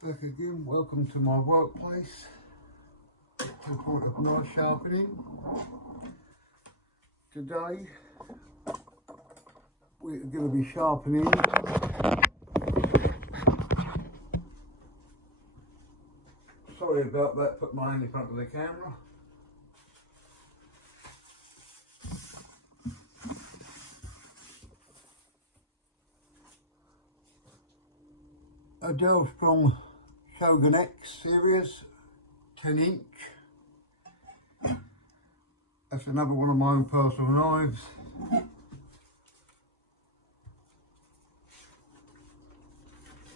Back again, welcome to my workplace. To the point of knife sharpening. Today we're going to be sharpening sorry about that, put my hand in front of the camera. A DALSTRONG Shogun X series, 10 inch. That's another one of my own personal knives.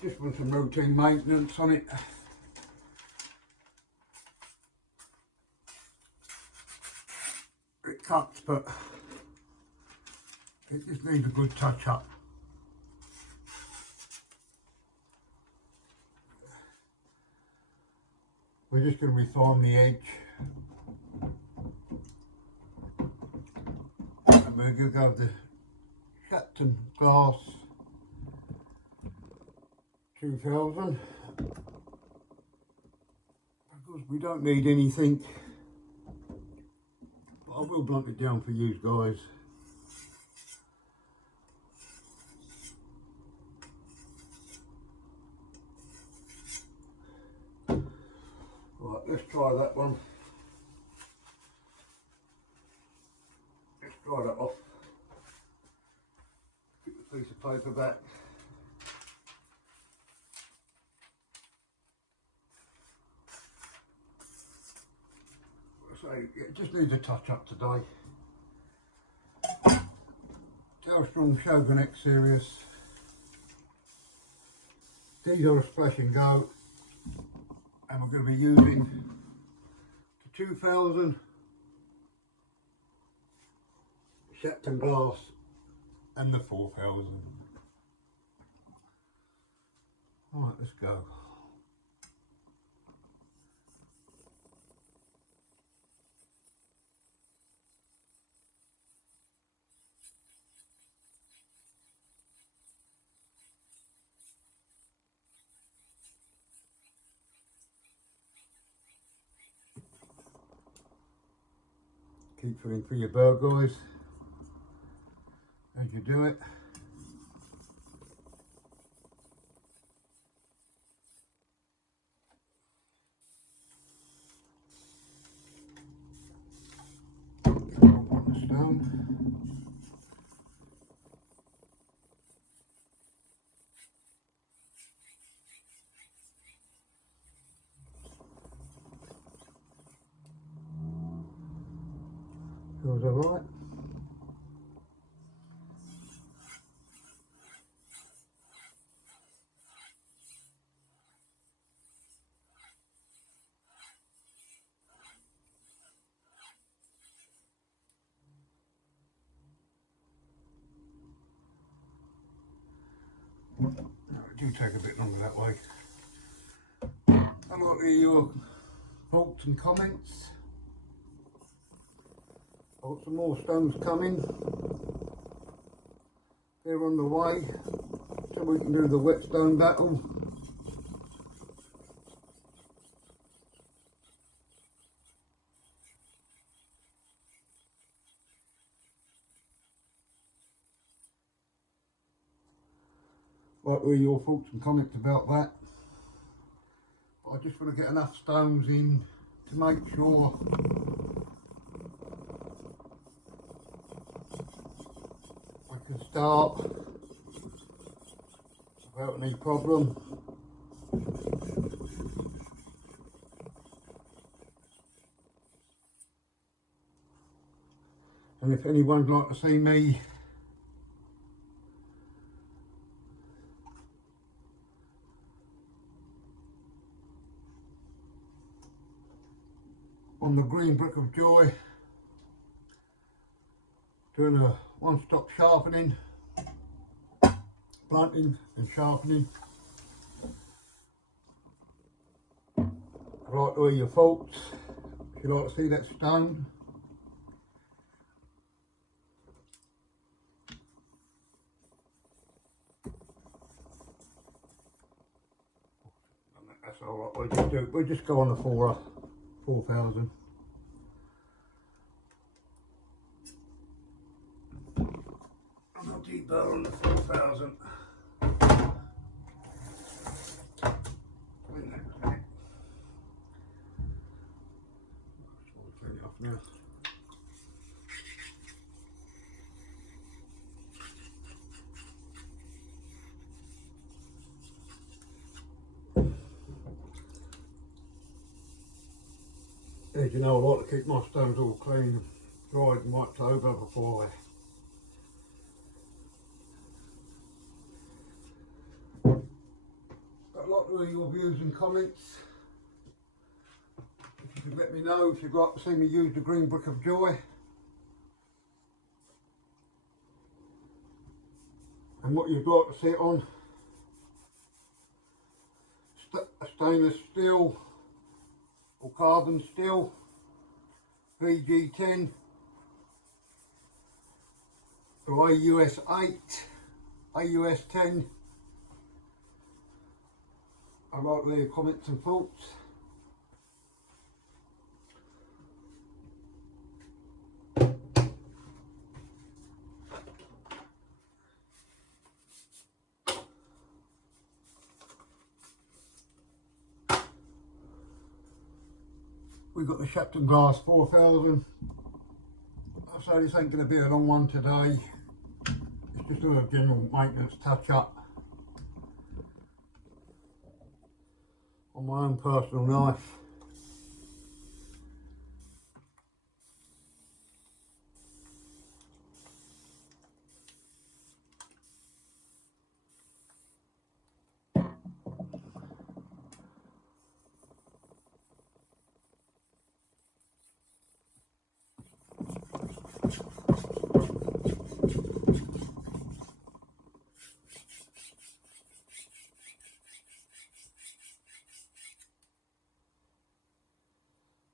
Just with some routine maintenance on it. It cuts, but it just needs a good touch up. We're just going to be throwing the edge. And we're going to go with the Shapton glass 2000. Because we don't need anything. But I will blunt it down for you guys. Right, let's try that one. Let's dry that off. Get the piece of paper back. So it just needs a touch up today. DALSTRONG Shogun X series. These are a splash and go. And we're going to be using the 2000 Shapton glass and the 4000. Alright, let's go. Keep feeling for your bird guys as you do it. Put this down. Feels alright. No, it do take a bit longer that way. I'd like to hear your thoughts and comments. I've got some more stones coming. They're on the way, so we can do the whetstone battle. What were your thoughts and comments about that? But I just want to get enough stones in to make sure we can start without any problem. And if anyone'd like to see me on the green brick of joy, doing a one-stop sharpening, blunting and sharpening. I'd like to hear your thoughts. If you'd like to see that stone, That's all right. We just go on the 4,000. I'm not deeper on the 4,000. Turn it off now. As you know, I like to keep my stones all clean, dried and wiped over before I'd like to hear your views and comments. If you could let me know if you'd like to see me use the green brick of joy. And what you'd like to see it on. Stainless steel or carbon steel, VG10 or AUS 8, AUS 10. I'd like to hear your comments and thoughts. We've got the Shapton glass 4,000. I say this ain't going to be a long one today. It's just a general maintenance touch up on my own personal knife.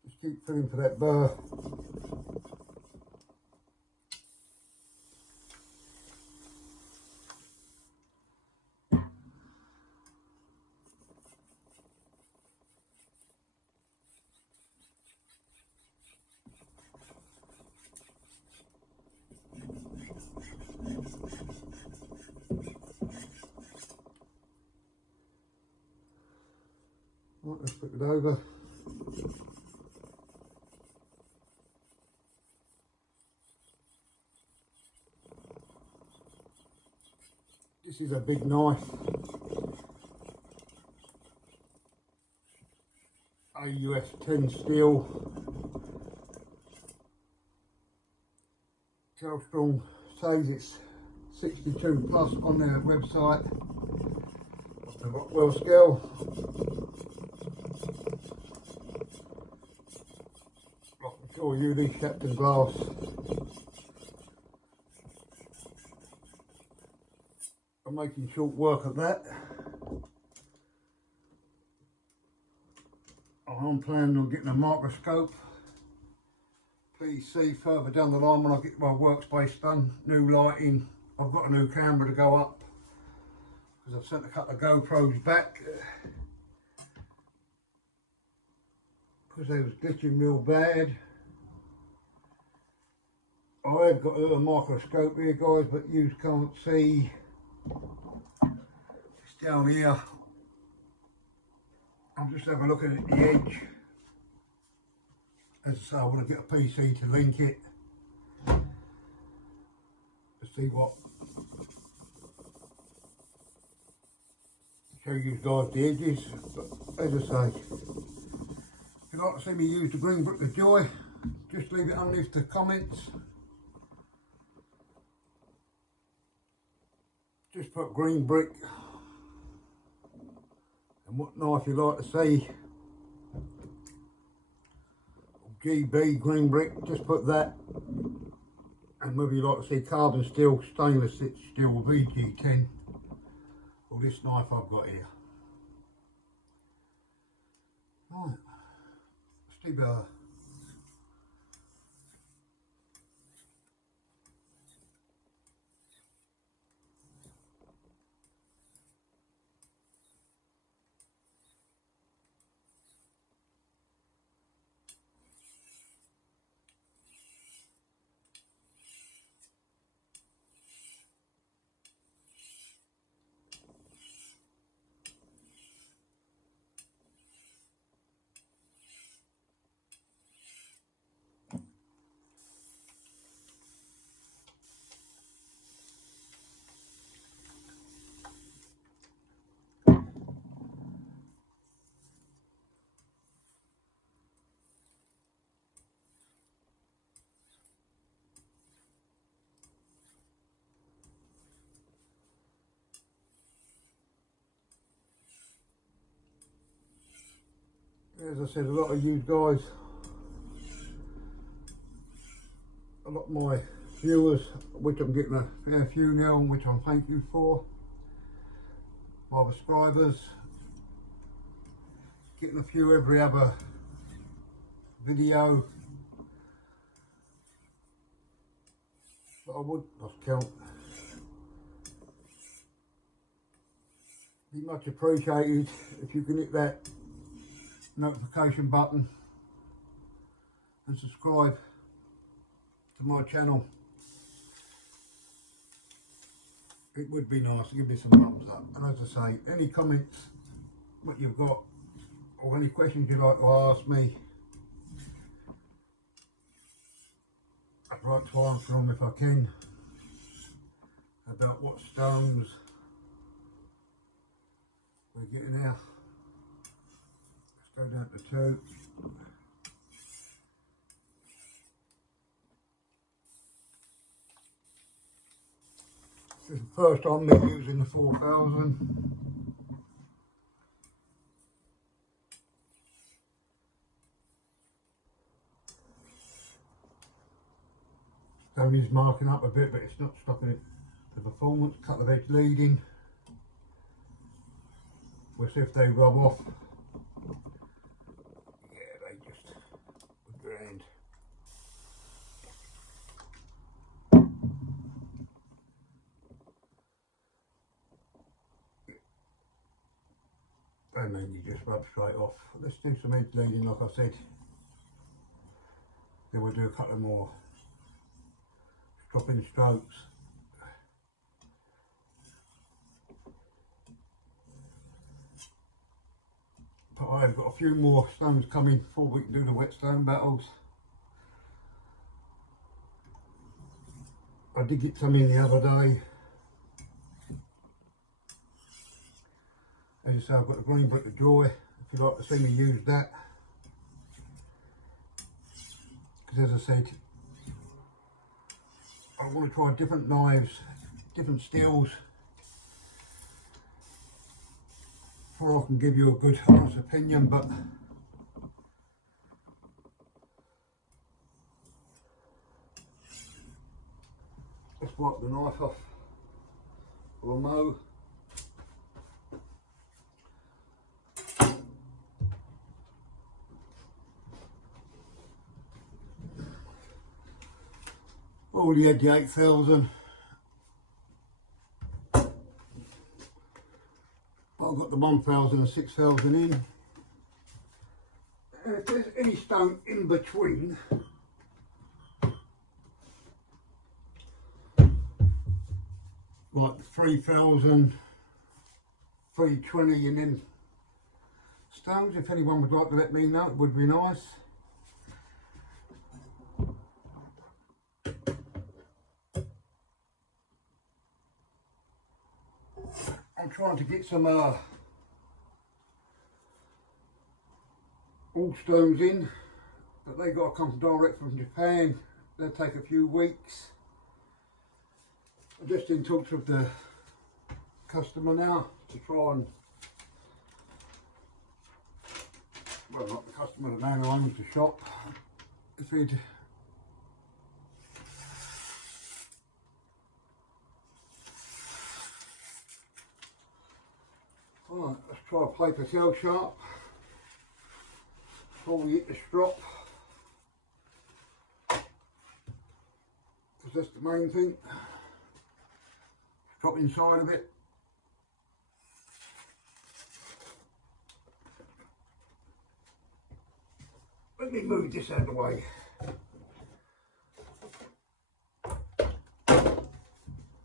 Just keep feeling for that burr. Right, let's put it over. This is a big knife. AUS 10 steel. DALSTRONG says it's 62 plus on their website. They've got well scale. I can show you these Shapton glass. I'm making short work of that. I'm planning on getting a microscope. Please see further down the line when I get my workspace done. New lighting. I've got a new camera to go up because I've sent a couple of GoPros back because they was glitching real bad. I have got a microscope here, guys, but you can't see. It's down here. I'm just having a look at the edge. As I say, I want to get a PC to link it to see what. Show you guys the edges. But as I say, if you'd like to see me use the green brick of joy, just leave it underneath the comments. Just put green brick and what knife you like to see. GB green brick, just put that. And whether you like to see carbon steel, stainless steel, VG10, or this knife I've got here. Right, let's do the As I said, a lot of you guys, a lot of my viewers, which I'm getting a fair few now, which I thank you for. My subscribers, getting a few every other video. But I would lost count. Be much appreciated if you can hit that notification button and subscribe to my channel. It would be nice to give me some thumbs up. And as I say, any comments what you've got or any questions you'd like to ask me, I'd like to answer them if I can, about what stones we're getting now. Let's go down to 2. This is the first time they're using the 4000. Stone is marking up a bit, but it's not stopping it. The performance, couple of edge leading. We'll see if they rub off. Yeah, they just were grand. They mainly just rub straight off. Let's do some edge leading, like I said. Then we'll do a couple more dropping strokes. But I've got a few more stones coming before we can do the whetstone battles. I did get some in the other day. As I say, I've got the green brick of joy, if you'd like to see me use that. Because as I said, I want to try different knives, different steels, before I can give you a good honest opinion. But let's wipe the knife off or mow. Already had the 8000. I've got the 1000 and 6000 in. And if there's any stone in between, like 3000, 320 and then stones, if anyone would like to let me know, it would be nice. I'm trying to get some all stones in, but they got to come direct from Japan. They'll take a few weeks. I'm just in talks with the customer now to try and, well, not the customer, the man who owns the shop, if he'd Alright, let's try a paper tail sharp before we hit the strop, because that's the main thing. Strop inside of it. Let me move this out of the way.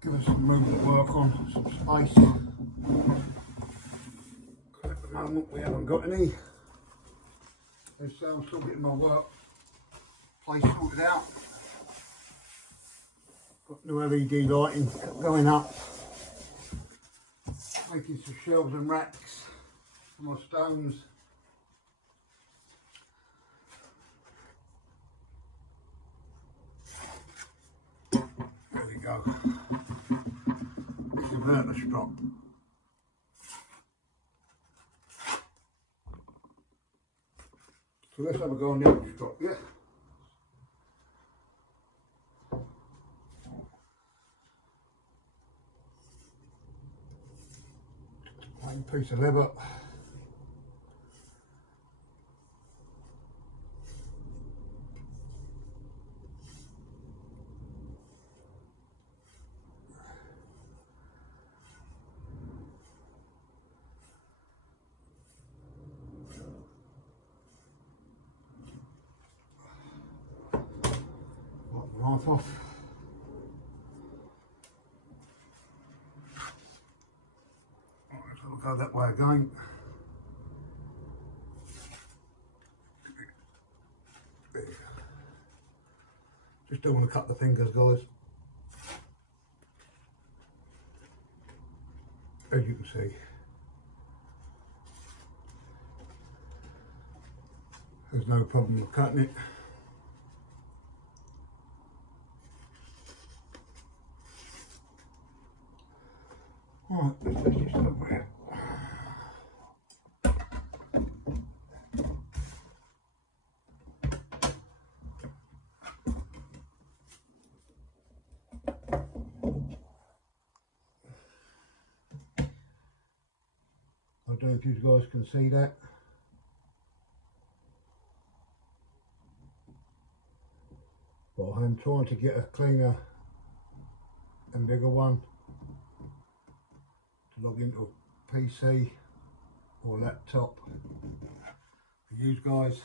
Give us some room to work on, some space. At the moment we haven't got any. And so I'm still getting my work place sorted out. Got new LED lighting going up. Making some shelves and racks for my stones. There we go. This is the strop. So let's have a go on the other strop, yeah? Plain piece of leather. Knife off. Alright, so we'll go that way again. There. Just don't want to cut the fingers, guys. As you can see. There's no problem with cutting it. Alright, let's just over here. I don't know if you guys can see that. But I'm trying to get a cleaner and bigger one to log into a PC or laptop for you guys.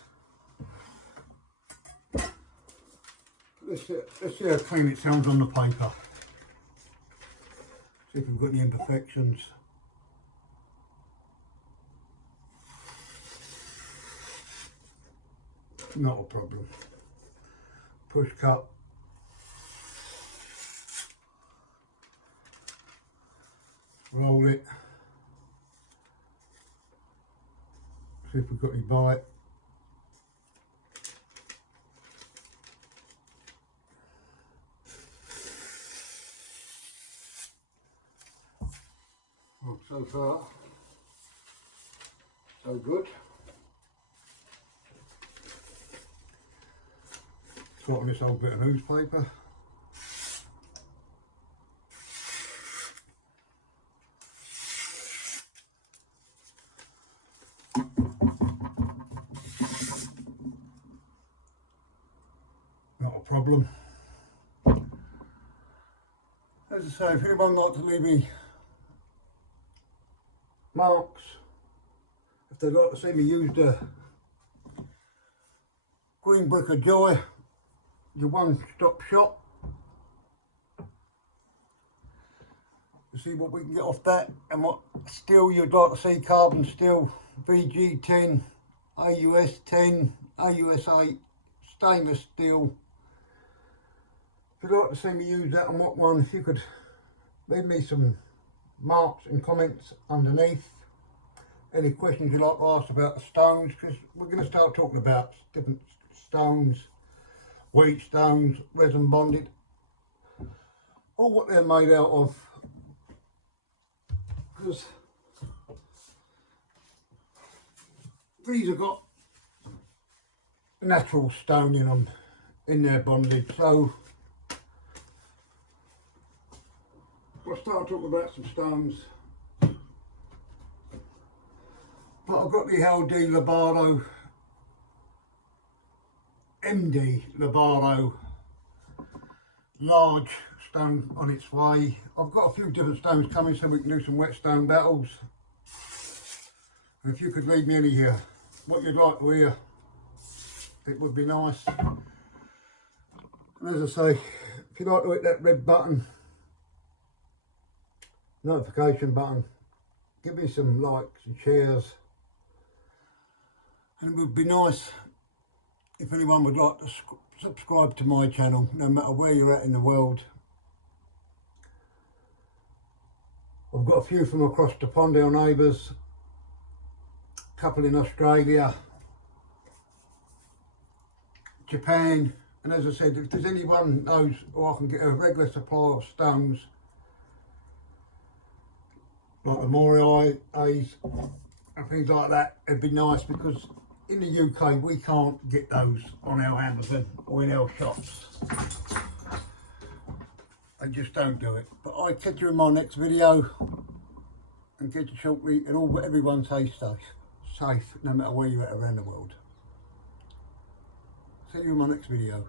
Let's see how clean it sounds on the paper. See if we've got any imperfections. Not a problem. Push cut. Roll it. See if we've got any bite. Well, so far, so good. Got on this old bit of newspaper. Not a problem. As I say, if anyone would like to leave me marks, if they'd like to see me use the Green Brick of Joy, your one-stop shop, to see what we can get off that and what steel you'd like to see, carbon steel, VG10, AUS 10, AUS 8, stainless steel. If you'd like to see me use that and what one, if you could leave me some marks and comments underneath. Any questions you'd like to ask about the stones, because we're going to start talking about different stones, wheat stones, resin bonded, or what they're made out of, because these have got natural stone in them, in their bonded. So we'll start talking about some stones. But I've got the LD Lobardo, MD Lobardo large stone on its way. I've got a few different stones coming so we can do some whetstone battles. And if you could leave me any here, what you'd like to hear, it would be nice. And as I say, if you'd like to hit that red button, notification button, give me some likes and shares. And it would be nice if anyone would like to subscribe to my channel, no matter where you're at in the world. I've got a few from across the pond, our neighbours, a couple in Australia, Japan, and as I said, if there's anyone knows or I can get a regular supply of stones, like the Morai A's and things like that, it'd be nice, because in the UK we can't get those on our Amazon or in our shops. They just don't do it. But I catch you in my next video and catch you shortly, and all everyone stay safe no matter where you're at around the world. See you in my next video.